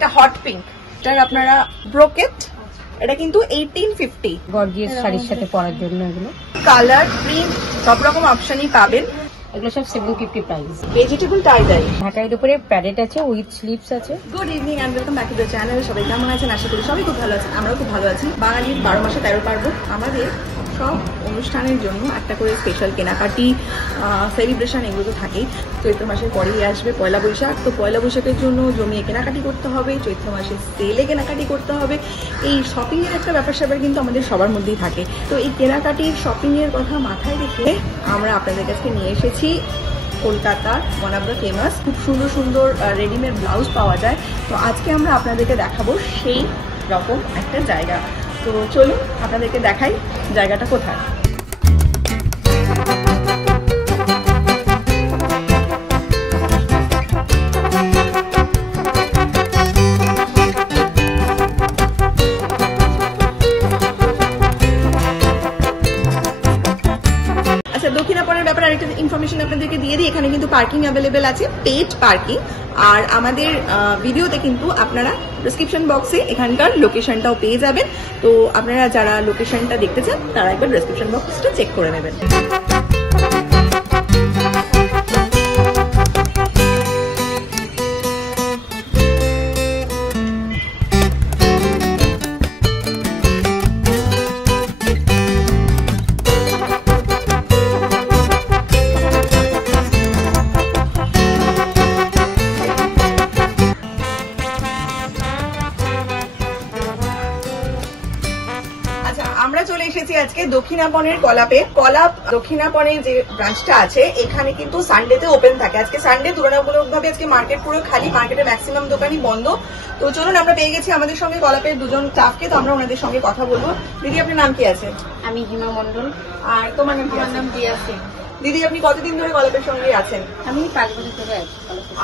এটা hot pink, এটার আপনারা ব্রোকেট, এটা কিন্তু 1850। গর্জিয়াস শাড়ির সাথে পরার জন্য এগুলো কালার, প্রিন্ট সব রকম অপশনই পাবেন। এগুলো সব 750 প্রাইস। ভেজিটেবল টাই ডাই, ঢাকাইয়ের উপরে প্যাডেট আছে, উইথ স্লিভস আছে। Good evening and welcome back to the channel. সবাই কেমন আছেন? আশা করি সবাই খুব ভালো আছেন, আমরাও খুব ভালো আছি। বাঙালির 12 মাসে 13 পার্বণ। আমাদের সব অনুষ্ঠানের জন্য একটা করে স্পেশাল কেনাকাটি, সেলিব্রেশন এগুলো তো থাকেই। চৈত্র মাসের পরেই আসবে পয়লা বৈশাখ, তো পয়লা বৈশাখের জন্য জমিয়ে কেনাকাটি করতে হবে, চৈত্র মাসে সেলে কেনাকাটি করতে হবে। এই শপিং এর একটা ব্যাপার স্যাপার কিন্তু আমাদের সবার মধ্যেই থাকে। তো এই কেনাকাটির শপিং এর কথা মাথায় রেখে আমরা আপনাদের কাছে নিয়ে এসেছি কলকাতার ওয়ান অফ দ্য ফেমাস, খুব সুন্দর সুন্দর রেডিমেড ব্লাউজ পাওয়া যায়। তো আজকে আমরা আপনাদেরকে দেখাবো সেই রকম একটা জায়গা। তো চলুন আপনাদেরকে দেখাই জায়গাটা কোথায়। দক্ষিণাপনের ব্যাপারে আরেকটা ইনফরমেশন আপনাদেরকে দিয়ে দিই। এখানে কিন্তু পার্কিং অ্যাভেলেবেল আছে, পেড পার্কিং। আর আমাদের ভিডিওতে কিন্তু আপনারা ডেসক্রিপশন বক্সে এখানকার লোকেশনটাও পেয়ে যাবেন। তো আপনারা যারা লোকেশনটা দেখতে চান তারা একবার ডেসক্রিপশন বক্সটা চেক করে নেবেন। আমরা চলে এসেছি আজকে দক্ষিণাপনের কলাপে। কলাপ দক্ষিণাপনে যে ব্রাঞ্চটা আছে এখানে কিন্তু সানডেতে ওপেন থাকে। আজকে সানডে, তুলনামূলকভাবে আজকে মার্কেট পুরো খালি, মার্কেটে ম্যাক্সিমাম দোকানই বন্ধ। তো চলুন আমরা পেয়ে গেছি আমাদের সঙ্গে কলাপের দুজন স্টাফকে, তো আমরা ওনাদের সঙ্গে কথা বলবো। দিদি, আপনার নাম কি আছে? আমি হিমা মন্ডল। আর তোমার নাম? আমার নাম রিয়া সিং। দিদি, আপনি কতদিন ধরে কলাপের সঙ্গে আছেন? আমি 5 বছর ধরে আছি।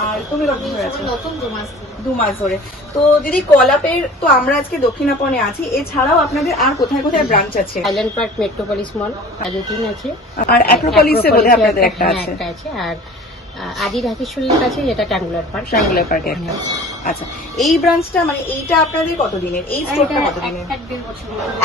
আর তুমি কতদিন ধরে আছো? নতুন 2 মাস। 2 মাস ধরে। তো দিদি, কলাপের তো আমরা আজকে দক্ষিণাপনে আছি, এছাড়াও আপনাদের আর কোথায় কোথায় ব্রাঞ্চ আছে? আইল্যান্ড পার্ক, মেট্রোপলিস মল, আয়োজন আছে, আর অ্যাক্রোপলিসে বোধহয় আপনাদের একটা আছে। আর আদি ঢাকেশ্বরীর কাছে, যেটা ট্যাঙ্গুলার পার্ক। ট্যাঙ্গুলার পার্কে একটা। আচ্ছা, এই ব্রাঞ্চটা মানে এইটা আপনাদের কতদিনের? এই স্টোরটা কতদিনের?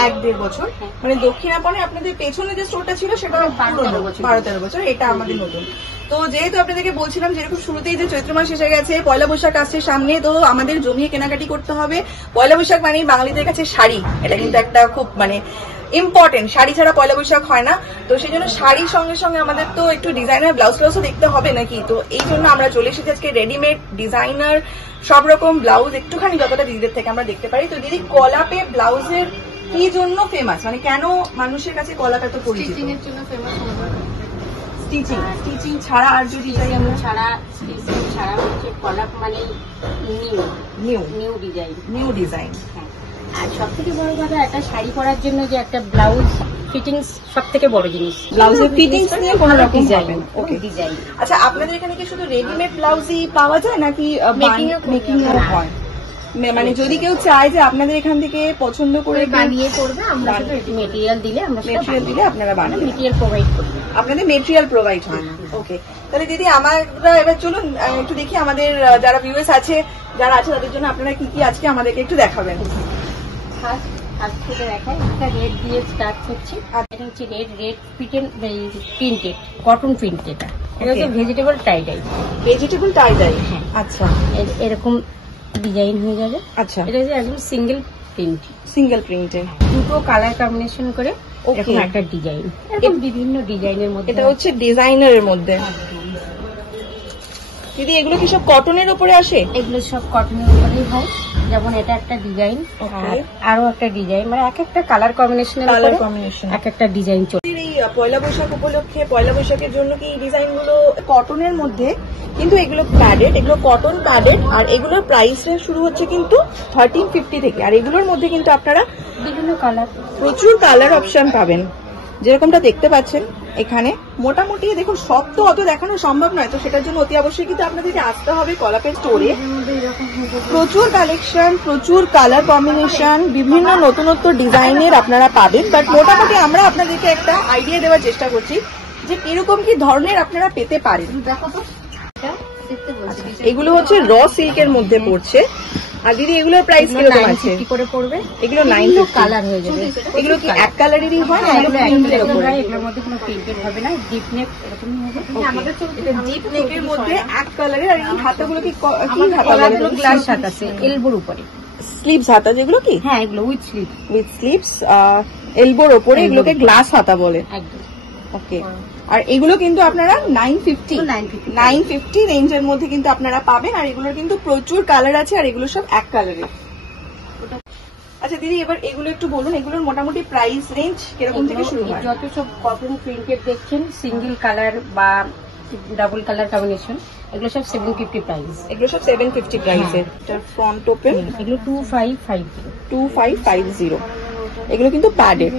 1-1.5 বছর। মানে দক্ষিণাপনে আপনাদের পেছনে যে স্টোরটা ছিল সেটা 12-13 বছর। এটা আমাদের নতুন। তো যেহেতু আপনাদেরকে বলছিলাম যেরকম শুরুতেই যে চৈত্র মাস এসে গেছে, পয়লা বৈশাখ আসছে সামনে, তো আমাদের জমিয়ে কেনাকাটি করতে হবে। পয়লা বৈশাখ মানে বাঙালিদের কাছে শাড়ি, এটা কিন্তু একটা খুব মানে ইম্পর্টেন্ট। শাড়ি ছাড়া পয়লা বৈশাখ হয় না। তো সেই জন্য শাড়ির সঙ্গে সঙ্গে আমাদের তো একটু ডিজাইনার ব্লাউজ ফ্লাউজও দেখতে হবে নাকি। তো এই জন্য আমরা চলে এসেছি আজকে রেডিমেড, ডিজাইনার সব রকম ব্লাউজ একটুখানি যতটা দিদিদের থেকে আমরা দেখতে পারি। তো দিদি, কলাপে ব্লাউজের কি জন্য ফেমাস, মানে কেন মানুষের কাছে কলাপ এত পরিচিত? স্টিচিং এর জন্য ফেমাস। স্টিচিং ছাড়া আর যদি চাই আমরা ছাড়া হচ্ছে কলাপ মানে নিউ ডিজাইন। আর সব থেকে বড় কথা, একটা শাড়ি পরার জন্য যে একটা ব্লাউজ ফিটিংস সব থেকে বড় জিনিস। ব্লাউজের ফিটিংস নিয়ে কোনো রকম ডিজাইন। ওকে, ডিজাইন। আচ্ছা, আপনাদের এখানে কি শুধু রেডিমেড ব্লাউজই পাওয়া যায় নাকি মেকিং হয়? মানে যদি কেউ চায় যে আপনাদের এখান থেকে পছন্দ করে বানিয়ে করবে, আমরা মেটেরিয়াল দিলে আপনারা বানান, মেটেরিয়াল প্রোভাইড করি, আপনাদের মেটেরিয়াল প্রোভাইড হয়। ওকে, তাহলে দিদি আমরা এবার চলুন একটু দেখি আমাদের যারা ভিউয়ার্স আছে তাদের জন্য আপনারা কি কি আজকে আমাদেরকে একটু দেখাবেন। একটা রেড দিয়ে স্টার্ট করছি। এটা হচ্ছে রেড প্রিন্টেড, কটন প্রিন্ট। এটা হচ্ছে ভেজিটেবল টাই ডাই। হ্যাঁ, আচ্ছা, এরকম ডিজাইন হয়ে যাবে। আচ্ছা, এটা হচ্ছে একদম সিঙ্গেল প্রিন্টে দুটো কালার কম্বিনেশন করে এরকম একটা ডিজাইন। এরকম বিভিন্ন ডিজাইনের মধ্যে, এটা হচ্ছে ডিজাইনারের মধ্যে। দিদি, এগুলো কি সব কটনের উপরে আসে? এগুলো সব কটনের উপরেই হয়। যেমন এটা একটা ডিজাইন, আরো একটা ডিজাইন, মানে এক একটা কালার কম্বিনেশনের এক একটা ডিজাইন চলে। এই পয়লা বৈশাখ উপলক্ষে, পয়লা বৈশাখের জন্য কি এই ডিজাইন গুলো কটনের মধ্যে, কিন্তু এগুলো প্যাডেড, এগুলো কটন প্যাডেড। আর এগুলোর প্রাইস শুরু হচ্ছে কিন্তু 1350 থেকে। আর এগুলোর মধ্যে কিন্তু আপনারা বিভিন্ন কালার, প্রচুর কালার অপশন পাবেন, যেরকমটা দেখতে পাচ্ছেন এখানে। মোটামুটি দেখুন, সব তো অত দেখানো সম্ভব নয়, তো সেটার জন্য অতি অবশ্যই কিন্তু আপনাদেরকে আসতে হবে কলাপের স্টোরে। প্রচুর কালেকশন, প্রচুর কালার কম্বিনেশন, বিভিন্ন নতুনত্ব ডিজাইনের আপনারা পাবেন। বাট মোটামুটি আমরা আপনাদেরকে একটা আইডিয়া দেওয়ার চেষ্টা করছি যে কিরকম কি ধরনের আপনারা পেতে পারেন। দেখো তো, এগুলো হচ্ছে র সিল্কের মধ্যে পড়ছে। আর দিদি এগুলোর প্রাইস কিরকম আছে? 950 করে পড়বে। এগুলো 950 কালার হয়ে যাবে। এগুলো কি এক কালারেরই হয়? এগুলোর মধ্যে কোনো প্রিন্টেড হবে না, ডিপ নেক এরকমই হবে। আমাদের এটা ডিপ নেকের মধ্যে এক কালারের। আর এই হাতাগুলো কি হাতা? গ্লাস হাত আছে এলবোর উপরে, স্লিভস হাতা যেগুলো কি? হ্যাঁ এগুলো উইথ স্লিভ, উইথ স্লিভস এলবোর ওপরে, এগুলোকে গ্লাস হাতা বলে। একদম। ওকে। আর এগুলো কিন্তু আপনারা 950 রেঞ্জের মধ্যে কিন্তু আপনারা পাবেন। আর এগুলোর কিন্তু প্রচুর কালার আছে, আর এগুলো সব এক কালারের। আচ্ছা দিদি, এবার এগুলো একটু বলুন, এগুলোর মোটামুটি প্রাইস রেঞ্জ কিরকম থেকে শুরু হয়? যত সব কটন প্রিন্টেড দেখছেন, সিঙ্গেল কালার বা ডাবল কালার কম্বিনেশন, এগুলো সব 750 প্রাইস। এগুলো সব 750 প্রাইসের। এটার ফ্রন্ট ওপেন, এগুলো 2550। এগুলো কিন্তু প্যাডেড,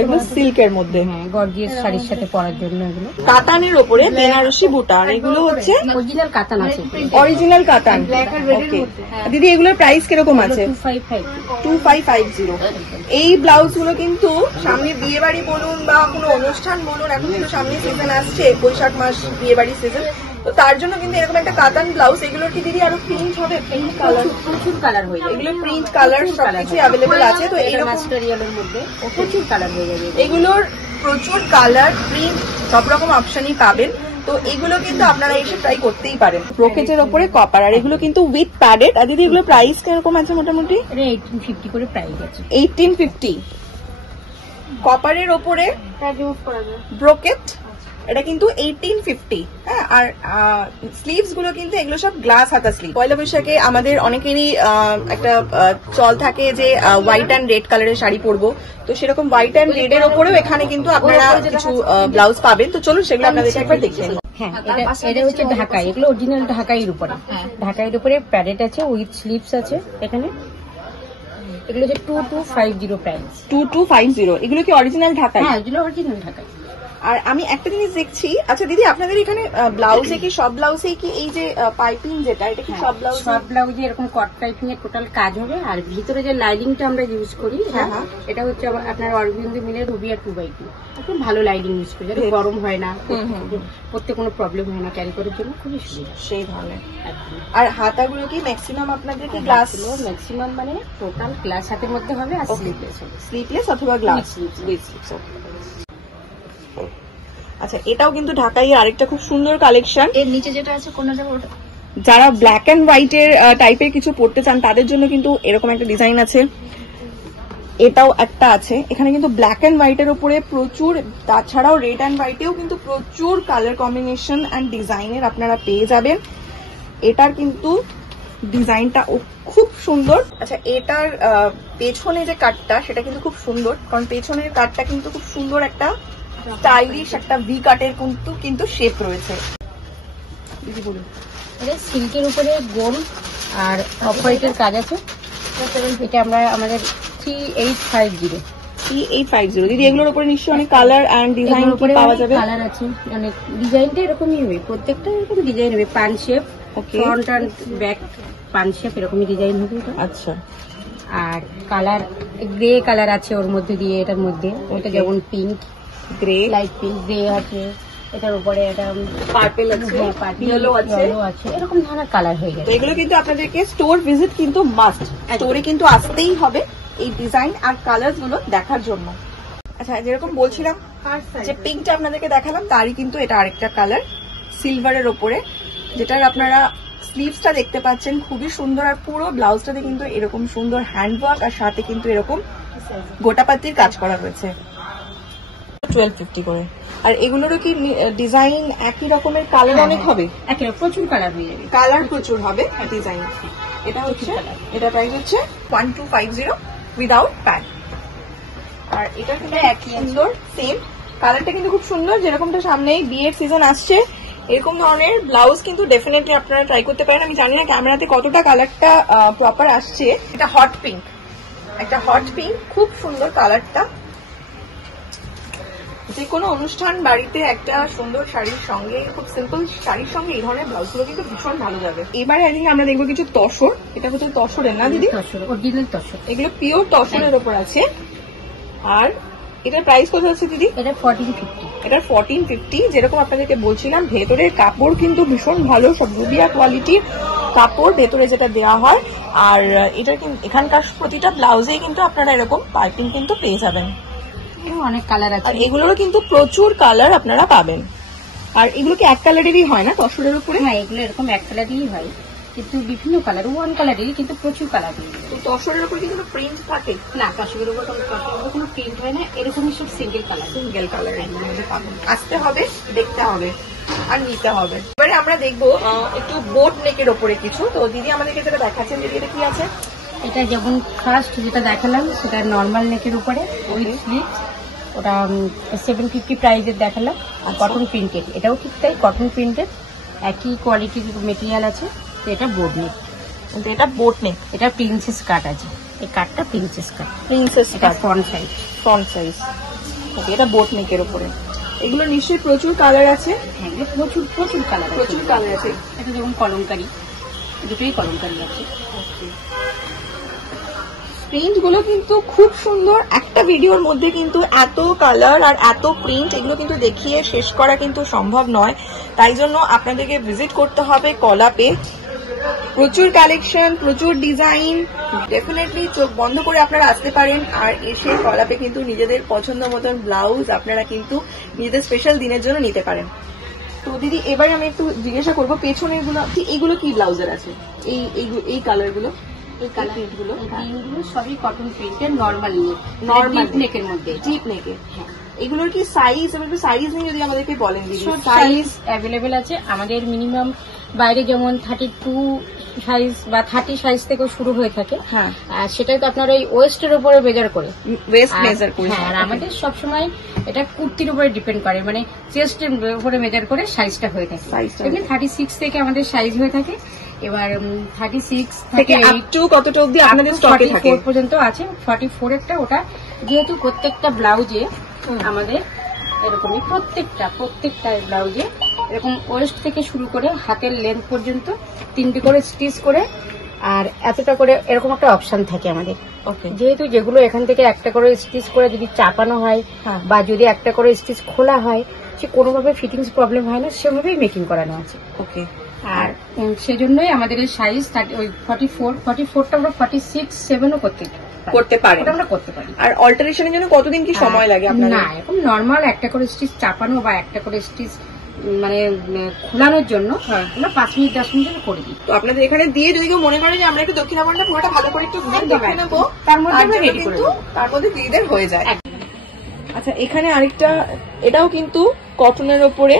এগুলো সিল্কের মধ্যে। হ্যাঁ, গর্জিয়াস শাড়ির সাথে পরার জন্য এগুলো। কাতানের ওপরে বেনারসি বুটা, আর এগুলো হচ্ছে অরিজিনাল কাতান আছে, অরিজিনাল কাতান। ওকে দিদি, এগুলোর প্রাইস কিরকম আছে? 2550। এই ব্লাউজ গুলো কিন্তু সামনে বিয়ে বাড়ি বলুন বা কোনো অনুষ্ঠান বলুন, এখন কিন্তু সামনে সিজন আসছে, বৈশাখ মাস বিয়ে বাড়ি সিজন, তো তার জন্য কিন্তু এরকম একটা কাতান ব্লাউজ। এগুলোর কি দিদি আরো প্রিন্ট হবে? প্রিন্ট কালার, প্রচুর কালার হয়ে যাবে। এগুলো প্রিন্ট কালার সবকিছু অ্যাভেলেবল আছে। তো এইরকম ম্যাটেরিয়ালের মধ্যে প্রচুর কালার হয়ে যাবে। এগুলোর প্রচুর কালার, প্রিন্ট সব রকম অপশনই পাবেন। তো এগুলো কিন্তু আপনারা এসে ট্রাই করতেই পারেন। ব্রোকেটের ওপরে কপার, আর এগুলো কিন্তু উইথ প্যাডেড। আর দিদি এগুলো প্রাইস কিরকম আছে মোটামুটি? 1850 করে প্রাইস আছে। 1850 কপারের ওপরে ব্রোকেট, এটা কিন্তু 1850। হ্যাঁ, আর স্লিভস গুলো কিন্তু এগুলো সব গ্লাস হাতা স্লিভ। পয়লা বৈশাখে আমাদের অনেকেরই একটা চল থাকে যে হোয়াইট অ্যান্ড রেড কালারের শাড়ি পরবো, তো সেরকম হোয়াইট অ্যান্ড রেড এর ওপরেও এখানে কিন্তু আপনারা কিছু ব্লাউজ পাবেন। তো চলুন সেগুলো আপনাদেরকে একবার দেখিয়ে নিই। হ্যাঁ, এটা হচ্ছে ঢাকাই, এগুলো অরিজিনাল ঢাকাইয়ের উপরে। ঢাকাইয়ের উপরে প্যাডেড আছে, উইথ স্লিভস আছে এখানে। এগুলো হচ্ছে 2250 প্রাইস। 2250। এগুলো কি অরিজিনাল ঢাকাই? হ্যাঁ, এগুলো অরিজিনাল ঢাকাই। আর আমি একটা জিনিস দেখছি, আচ্ছা দিদি আপনাদের এখানে ব্লাউজে কি সব ব্লাউজে কি এই যে পাইপিং যেটা, এটা কি সব ব্লাউজ? সব ব্লাউজে এরকম কট পাইপিং এর টোটাল কাজ হবে। আর ভিতরে যে লাইনিংটা আমরা ইউজ করি, এটা হচ্ছে আপনার অরবিন্দ মিলের রুবিয়া 2x2। খুব ভালো লাইনিং ইউজ করি, যাতে গরম হয় না, পড়তে কোনো প্রবলেম হয় না, ক্যারি করার জন্য খুবই সুবিধা সেই ধরনের। আর হাতাগুলো কি ম্যাক্সিমাম আপনাদেরকে গ্লাস? ম্যাক্সিমাম মানে টোটাল গ্লাস হাতের মধ্যে হবে, আর স্লিভলেস অথবা গ্লাস উইথ স্লিভস। আচ্ছা, এটাও কিন্তু ঢাকাই আরেকটা খুব সুন্দর কালেকশন। এর নিচে যেটা আছে কোনটা? ওটা যারা ব্ল্যাক এন্ড হোয়াইট এর টাইপের কিছু পড়তে চান তাদের জন্য কিন্তু এরকম একটা ডিজাইন আছে। এটাও একটা আছে, এখানে কিন্তু ব্ল্যাক এন্ড হোয়াইট এর উপরে প্রচুর, তাছাড়াও রেড এন্ড হোয়াইটেও কিন্তু প্রচুর কালার কম্বিনেশন এন্ড ডিজাইনের আপনারা পেয়ে যাবেন। এটার কিন্তু ডিজাইনটা খুব সুন্দর। আচ্ছা, এটার পেছনে যে কাটটা সেটা কিন্তু খুব সুন্দর, কারণ পেছনের কাটটা কিন্তু খুব সুন্দর একটা স্টাইলিশ একটা ভি কাটের কিন্তু শেপ রয়েছে। দিদি বলুন। এটা সিল্কের উপরে গোল আর অফ হোয়াইটের কাজ আছে। এটা আমরা আমাদের 3850। দিদি এগুলোর উপরে নিশ্চয়ই অনেক কালার এন্ড ডিজাইন পাওয়া যাবে। কালার আছে, অনেক ডিজাইনটা এরকমই হবে, প্রত্যেকটা এরকম ডিজাইন হবে। পান শেপ, ফ্রন্ট এন্ড ব্যাক পান শেপ এরকমই ডিজাইন হবে। আচ্ছা, আর কালার গ্রে কালার আছে ওর মধ্যে দিয়ে, এটার মধ্যে ওটা যেমন pink, grey, light pink, grey আছে। এটার উপরে এটা পার্পল আছে, ইয়েলো আছে, এরকম ধরনের কালার হয়ে গেছে। এগুলো কিন্তু আপনাদেরকে স্টোর ভিজিট কিন্তু মাস্ট, স্টোরে কিন্তু আসতেই হবে এই ডিজাইন আর কালার গুলো দেখার জন্য। আচ্ছা, যেরকম বলছিলাম যে পিঙ্কটা আপনাদেরকে দেখালাম, তারই কিন্তু এটা আরেকটা কালার সিলভারের ওপরে, যেটার আপনারা স্লিভসটা দেখতে পাচ্ছেন খুবই সুন্দর। আর পুরো ব্লাউজটাতে কিন্তু এরকম সুন্দর হ্যান্ডওয়ার্ক, আর সাথে কিন্তু এরকম গোটাপাতির কাজ করা হয়েছে। 1250 করে। আর এগুলোরও কি ডিজাইন একই রকমের, কালার অনেক হবে? প্রচুর কালার হয়ে যাবে, কালার প্রচুর হবে, ডিজাইন। এটা হচ্ছে, এটা প্রাইস হচ্ছে 1250 উইদাউট প্যাড। আর এটা কিন্তু একই সুন্দর, সেম কালারটা কিন্তু খুব সুন্দর। যেরকমটা সামনে বিয়ের সিজন আসছে, এরকম ধরনের ব্লাউজ কিন্তু ডেফিনেটলি আপনারা ট্রাই করতে পারেন। আমি জানি না ক্যামেরাতে কতটা কালারটা প্রপার আসছে। এটা হট পিঙ্ক, একটা হট পিঙ্ক, খুব সুন্দর কালারটা। যে কোনো অনুষ্ঠান বাড়িতে একটা সুন্দর শাড়ির সঙ্গে, খুব সিম্পল শাড়ির সঙ্গে এই ধরনের ব্লাউজ গুলো কিন্তু ভীষণ ভালো যাবে। এবারে আই থিঙ্ক আমরা দেখবো কিছু তসর। এটা হচ্ছে তসরের না দিদি? অরিজিনাল তসর, এগুলো পিওর তসরের ওপর আছে। আর এটার প্রাইস কত হচ্ছে দিদি? এটা 1450। এটা 1450। যেরকম আপনাদেরকে বলছিলাম, ভেতরের কাপড় কিন্তু ভীষণ ভালো, সব রুবিয়া কোয়ালিটি, কাপড়, ভেতরে যেটা দেওয়া হয়। আর এটা এখানকার প্রতিটা ব্লাউজেই কিন্তু আপনারা এরকম পাইপিং কিন্তু পেয়ে যাবেন। অনেক কালার আছে, আর এগুলোরও কিন্তু প্রচুর কালার আপনারা পাবেন। আর এগুলো কি এক কালারেরই হয় না তসরের উপরে? হ্যাঁ, এগুলো এরকম এক কালারেরই হয়, কিন্তু বিভিন্ন কালার, ওয়ান কালারেরই কিন্তু প্রচুর কালার। তো তসরের উপরে কি কোনো প্রিন্ট থাকে না? তসরের উপর কোনো প্রিন্ট হয় না, এরকমই সব সিঙ্গেল কালার পাবেন। আসতে হবে, দেখতে হবে আর নিতে হবে। এবারে আমরা দেখবো একটু বোট নেকের ওপরে কিছু। তো দিদি আমাদেরকে যেটা দেখাচ্ছেন, দিদি এটা কি আছে? এটা যেমন ফার্স্ট যেটা দেখালাম সেটা নর্মাল নেকের উপরে উইথ স্লিভস, ওটা 750 প্রাইসের দেখালাম। আর কটন প্রিন্টেড, এটাও ঠিক তাই, কটন প্রিন্টেড, একই কোয়ালিটির মেটেরিয়াল আছে। তো এটা বোট নেক, কিন্তু এটা বোট নেক, এটা প্রিন্সেস কাট আছে, এই কাটটা প্রিন্সেস কাট, কাট ফ্রন্ট সাইজ। এটা বোট নেকের উপরে। এগুলো নিশ্চয়ই প্রচুর কালার আছে। হ্যাঁ, প্রচুর কালার আছে। এটা যেমন কলমকারি, দুটোই কলমকারি আছে। প্রিন্ট গুলো কিন্তু খুব সুন্দর। একটা ভিডিওর মধ্যে কিন্তু এত কালার আর এত প্রিন্ট, এগুলো কিন্তু দেখিয়ে শেষ করা কিন্তু সম্ভব নয়। তাই জন্য আপনাদেরকে ভিজিট করতে হবে কলাপে। প্রচুর কালেকশন, প্রচুর ডিজাইন, ডেফিনেটলি চোখ বন্ধ করে আপনারা আসতে পারেন। আর এসে কলাপে কিন্তু নিজেদের পছন্দ মতন ব্লাউজ আপনারা কিন্তু নিজেদের স্পেশাল দিনের জন্য নিতে পারেন। তো দিদি এবারে আমি একটু জিজ্ঞাসা করবো, পেছনে এগুলো কি ব্লাউজের আছে? এই কালার গুলো, এই কালার গুলো সবই কটন প্রিন্টের, নর্মাল নেকের মধ্যে, ডিপ নেকে। হ্যাঁ, এগুলোর কি সাইজ, আমি একটু সাইজ নিয়ে যদি আমাদেরকে বলেন দিদি। সাইজ অ্যাভেলেবেল আছে আমাদের, মিনিমাম বাইরে যেমন 32 সাইজ বা 30 সাইজ থেকে শুরু হয়ে থাকে। হ্যাঁ, সেটা তো আপনার ওই ওয়েস্টের উপরে মেজার করে, ওয়েস্ট মেজার করে। হ্যাঁ, আর আমাদের সবসময় এটা কুর্তির উপরে ডিপেন্ড করে, মানে চেস্টের উপরে মেজার করে সাইজটা হয়ে থাকে। 36 থেকে আমাদের সাইজ হয়ে থাকে। এবার 36 থেকে আপ টু কতটা অবধি আপনাদের স্টকে থাকে? 44 পর্যন্ত আছে। 44 একটা, ওটা যেহেতু প্রত্যেকটা ব্লাউজে আমাদের এরকমই প্রত্যেকটা ব্লাউজে এরকম ওয়েস্ট থেকে শুরু করে হাতের লেন্থ পর্যন্ত 3টে করে স্টিচ করে, আর এতটা করে এরকম একটা অপশন থাকে আমাদের। যেহেতু যেগুলো এখান থেকে একটা করে স্টিচ করে যদি চাপানো হয় বা যদি একটা করে স্টিচ খোলা হয়, সে কোনোভাবে ফিটিংস প্রবলেম হয় না, সেভাবেই মেকিং করানো আছে। ওকে। আর সেজন্যই আমাদের এই সাইজ 44টা আমরা 46, 7ও করতে পারি। আর অল্টারেশনের জন্য কতদিন কি সময় লাগে আপনাদের? না, এখন নর্মাল একটা করে স্টিচ চাপানো বা একটা করে স্টিচ মানে খোলানোর জন্য আমরা 5 মিনিট 10 মিনিট করে দিই। তো আপনাদের এখানে দিয়ে যদি কেউ মনে করে যে আমরা একটু দক্ষিণাপনটা পুরোটা ভালো করে একটু দেখে নেবো, তার মধ্যে দিদিদের হয়ে যায়। আচ্ছা, এখানে আরেকটা, এটাও কিন্তু কটনের ওপরে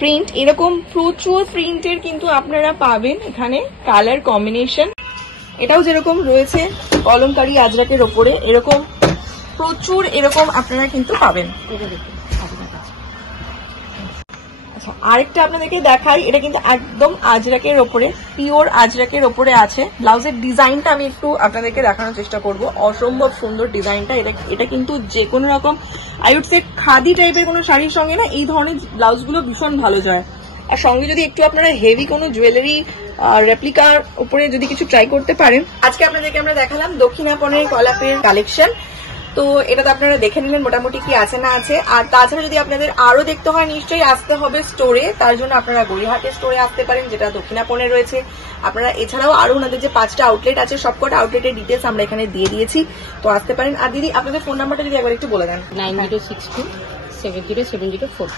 প্রিন্ট, এরকম প্রচুর প্রিন্টের কিন্তু আপনারা পাবেন এখানে কালার কম্বিনেশন। এটাও যেরকম রয়েছে কলমকারি আজরাকের ওপরে, এরকম প্রচুর এরকম আপনারা কিন্তু পাবেন। আচ্ছা, আরেকটা আপনাদেরকে দেখাই, এটা কিন্তু একদম আজরাকের ওপরে, পিওর আজরাকের ওপরে আছে। ব্লাউজের ডিজাইনটা আমি একটু আপনাদেরকে দেখানোর চেষ্টা করব। অসম্ভব সুন্দর ডিজাইনটা। এটা কিন্তু যে কোনো রকম আই উড সে খাদি টাইপের কোনো শাড়ির সঙ্গে না এই ধরনের ব্লাউজগুলো ভীষণ ভালো যায়। আর সঙ্গে যদি একটু আপনারা হেভি কোনো জুয়েলারি রেপ্লিকার উপরে যদি কিছু ট্রাই করতে পারেন। আজকে আপনাদেরকে আমরা দেখালাম দক্ষিণাপনের কলাপের কালেকশন। তো এটা তো আপনারা দেখে নিলেন মোটামুটি কি আছে না আছে। আর তাছাড়া যদি আপনাদের আরো দেখতে হয়, নিশ্চয়ই আসতে হবে স্টোরে। তার জন্য আপনারা গড়িয়াহাটের স্টোরে আসতে পারেন, যেটা দক্ষিণাপনে রয়েছে। আপনারা এছাড়াও আরো ওনাদের যে 5টা আউটলেট আছে, সবকটা আউটলেটের ডিটেলস আমরা এখানে দিয়ে দিয়েছি, তো আসতে পারেন। আর দিদি আপনাদের ফোন নাম্বারটা যদি একবার একটু বলে দেন। 9062707042।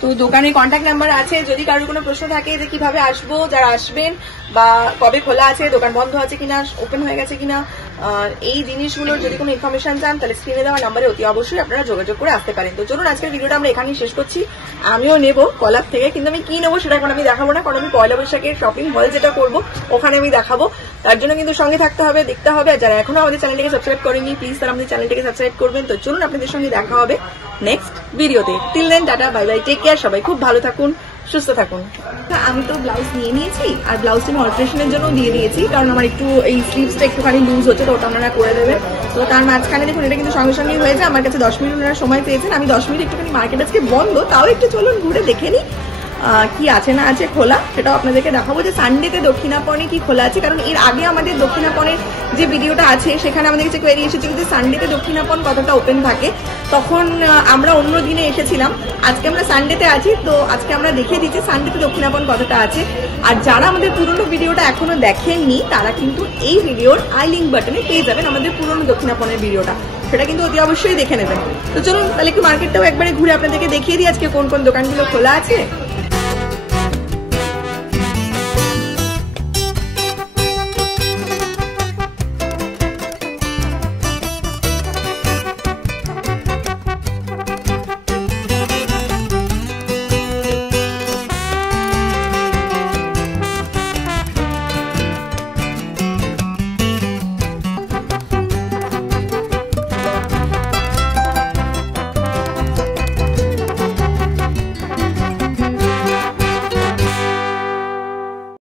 তো দোকানের কন্ট্যাক্ট নাম্বার আছে। যদি কারোর কোনো প্রশ্ন থাকে যে কিভাবে আসবো, যারা আসবেন বা কবে খোলা আছে, দোকান বন্ধ আছে কিনা, ওপেন হয়ে গেছে কিনা, এই জিনিসগুলোর যদি কোনো ইনফরমেশন চান, তাহলে স্ক্রিনে দেওয়া নাম্বারে অতি অবশ্যই আপনারা যোগাযোগ করে আসতে পারেন। তো চলুন আজকের ভিডিওটা আমরা এখানেই শেষ করছি। আমিও নেবো কলাপ থেকে, কিন্তু আমি কি নেবো সেটা এখন আমি দেখাবো না, কারণ আমি পয়লা বৈশাখের শপিং হল যেটা করবো ওখানে আমি দেখাবো। তার জন্য কিন্তু সঙ্গে থাকতে হবে, দেখতে হবে। আর যারা এখনো আমাদের চ্যানেলটিকে সাবস্ক্রাইব করেনি, প্লিজ তারা আমাদের চ্যানেলটিকে সাবস্ক্রাইব করবেন। তো চলুন আপনাদের সঙ্গে দেখা হবে নেক্সট ভিডিওতে। Till then, tata, bye bye, take care. সবাই খুব ভালো থাকুন, সুস্থ থাকুন। আমি তো ব্লাউজ নিয়ে নিয়েছি, আর ব্লাউজটা আমি অল্টারেশনের জন্য দিয়ে দিয়েছি, কারণ আমার একটু এই স্লিভসটা একটুখানি লুজ হচ্ছে, তো ওটা আপনারা করে দেবেন। তো তার মাঝখানে দেখুন এটা কিন্তু সঙ্গে সঙ্গেই হয়েছে। আমার কাছে 10 মিনিট ওনারা সময় পেয়েছেন। আমি 10 মিনিট একটুখানি মার্কেট আজকে বন্ধ, তাও একটু চলুন ঘুরে দেখে নিই। কি আছে না আছে খোলা সেটাও আপনাদেরকে দেখাবো, যে সানডেতে দক্ষিণাপনে কি খোলা আছে। কারণ এর আগে আমাদের দক্ষিণাপনের যে ভিডিওটা আছে সেখানে আমাদের কাছে কোয়েরি এসেছিল যে সানডেতে দক্ষিণাপন কতটা ওপেন থাকে। তখন আমরা অন্য দিনে এসেছিলাম, আজকে আমরা সানডেতে আছি, তো আজকে আমরা দেখিয়ে দিচ্ছি সানডেতে দক্ষিণাপন কতটা আছে। আর যারা আমাদের পুরনো ভিডিওটা এখনো দেখেননি তারা কিন্তু এই ভিডিওর আই লিঙ্ক বাটনে পেয়ে যাবেন আমাদের পুরনো দক্ষিণাপনের ভিডিওটা, সেটা কিন্তু অতি অবশ্যই দেখে নেবেন। তো চলুন তাহলে একটু মার্কেটটাও একবারে ঘুরে আপনাদেরকে দেখিয়ে দিই আজকে কোন কোন দোকানগুলো খোলা আছে।